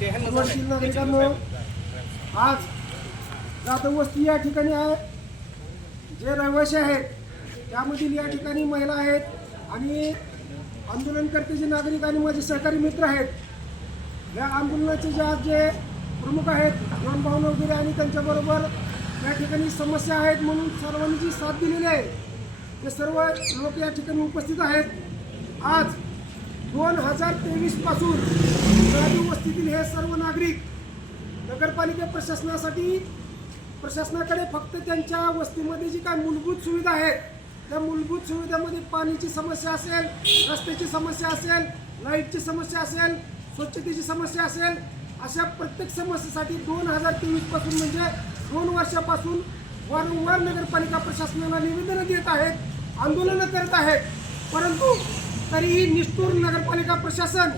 वरतील नागरिकांनो आज जाधव वस्ती या ठिकाणी आहे. जे रहिवासी आहेत त्यामधील या ठिकाणी महिला आहेत आणि आंदोलनकर्ते जे नागरिक आणि माझे सहकारी मित्र आहेत. या आंदोलनाचे जे आज जे प्रमुख आहेत दोन भाऊन वगैरे आणि त्यांच्याबरोबर या ठिकाणी समस्या आहेत म्हणून सर्वांनी जी साथ दिलेली आहे ते सर्व लोक या ठिकाणी उपस्थित आहेत. आज दोन हजार तेवीसपासून वस्तीतील हे सर्व नागरिक नगरपालिका प्रशासनासाठी प्रशासनाकडे फक्त त्यांच्या वस्तीमध्ये जी काय मूलभूत सुविधा आहेत त्या मूलभूत सुविधामध्ये पाण्याची समस्या असेल रस्त्याची समस्या असेल लाईटची समस्या असेल स्वच्छतेची समस्या असेल अशा प्रत्येक समस्येसाठी दोन हजार तेवीसपासून म्हणजे दोन वर्षापासून वारंवार नगरपालिका प्रशासनाला निवेदनं देत आहेत आंदोलनं करत आहेत. परंतु तरीही निष्ठूर नगरपालिका प्रशासन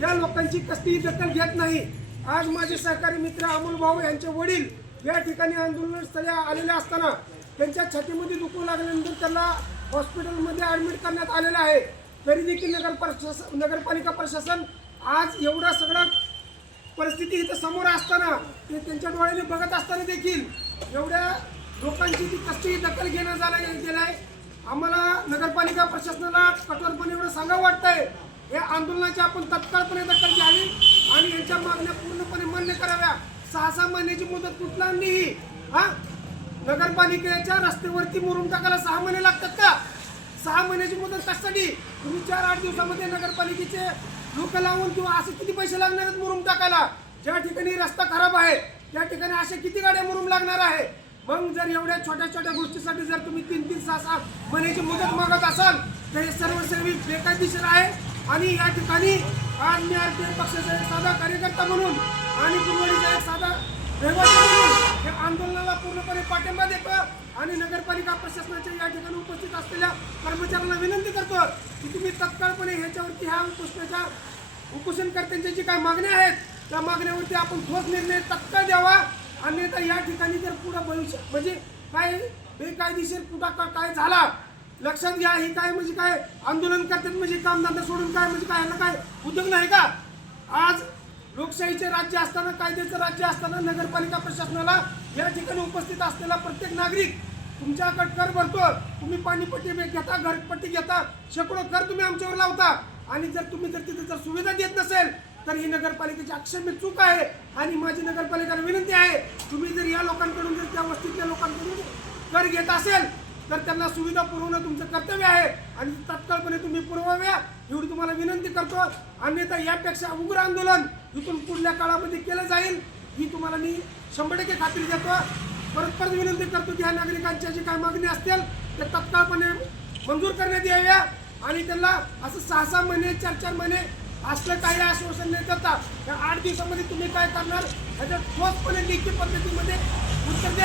या लोकांची कसलीही दखल घेत नाही. आज माझे सहकारी मित्र अमोल भाऊ यांचे वडील या ठिकाणी आंदोलनस्थळी आलेले असताना त्यांच्या छातीमध्ये दुखू लागल्यानंतर त्यांना हॉस्पिटलमध्ये ॲडमिट करण्यात आलेलं आहे. तरी देखील नगर प्रशासन नगरपालिका प्रशासन आज एवढं सगळं परिस्थिती इथं समोर असताना ते त्यांच्या डोळ्याने बघत असताना देखील एवढ्या लोकांची ती कसलीही दखल घेणं झालं गेलं आहे महापालिका प्रशासनाला कठोरपणे एवढं सांगावं वाटतंय. या आंदोलनाची आपण तत्काळपणे दखल घ्यावी आणि यांच्या मागण्या पूर्णपणे मान्य कराव्या. सहा सहा महिन्याची मुदत कुठलाही हा? नगरपालिकेच्या रस्त्यावरती मुरुम टाकायला सहा महिने लागतात का? सहा महिन्याची मुदत कशासाठी? तुम्ही चार आठ दिवसामध्ये नगरपालिकेचे लोक लावून किंवा असे किती पैसे लागणार आहेत मुरुम टाकायला? ज्या ठिकाणी रस्ता खराब आहे त्या ठिकाणी अशा किती गाड्या मुरुम लागणार आहे? मग जर एवढ्या छोट्या छोट्या गोष्टीसाठी जर तुम्ही तीन तीन सहा सहा महिन्याची मुदत मागत असाल तर हे सर्व सर्व बेकायदेशीर आहे. आणि या ठिकाणी आज मी आर पी एफ पक्षाचा एक साधा कार्यकर्ता म्हणून आणि कुरवाडीचा एक साधा रहिवासी म्हणून आंदोलनाला पूर्णपणे पाठिंबा देतो आणि नगरपालिका प्रशासनाच्या या ठिकाणी उपस्थित असलेल्या कर्मचाऱ्यांना विनंती करतो की तुम्ही तत्काळपणे ह्याच्यावरती ह्या उपोषणाच्या उपोषणकर्त्यांच्या जी काही मागण्या आहेत त्या मागण्यावरती आपण ठोस निर्णय तत्काळ द्यावा. अन्यथा या ठिकाणी जर पुढे भविष्य म्हणजे काय बेकायदेशीर कुठं काय झाला? लक्षात घ्या हे काय म्हणजे काय आंदोलन करतात म्हणजे कामधंदा सोडून काय म्हणजे काय? यांना काय उद्योग नाही का? आज लोकशाहीचे राज्य असताना कायद्याचं राज्य असताना नगरपालिका प्रशासनाला या ठिकाणी उपस्थित असलेला प्रत्येक नागरिक तुमच्याकडे कर भरतो. तुम्ही पाणीपट्टी घेता घरपट्टी घेता शेकडो कर तुम्ही आमच्यावर लावता. आणि जर तुम्ही जर तिथे जर सुविधा देत नसेल तर ही नगरपालिकेची अक्षम्य चूक आहे आणि माझी नगरपालिकेला विनंती आहे तुम्ही जर या लोकांकडून जर त्या वस्तीतल्या लोकांकडून कर घेत असेल तर त्यांना सुविधा पुरवणं तुमचं कर्तव्य आहे आणि तत्काळपणे तुम्ही पुरवाव्या एवढी तुम्हाला विनंती करतो. अन्यथा यापेक्षा उग्र आंदोलन इथून पुढल्या काळामध्ये केलं जाईल ही तुम्हाला मी शंभर टक्के खात्री देतो. परत परत विनंती करतो की ह्या नागरिकांच्या जी काही मागणी असतील त्या तत्काळपणे मंजूर करण्यात याव्या आणि त्यांना असं सहा सहा महिने चार चार महिने असलं काही आश्वासन न देता या आठ दिवसामध्ये तुम्ही काय करणार? ह्याच्यात ठोसपणे लेखी पद्धतीमध्ये उत्तर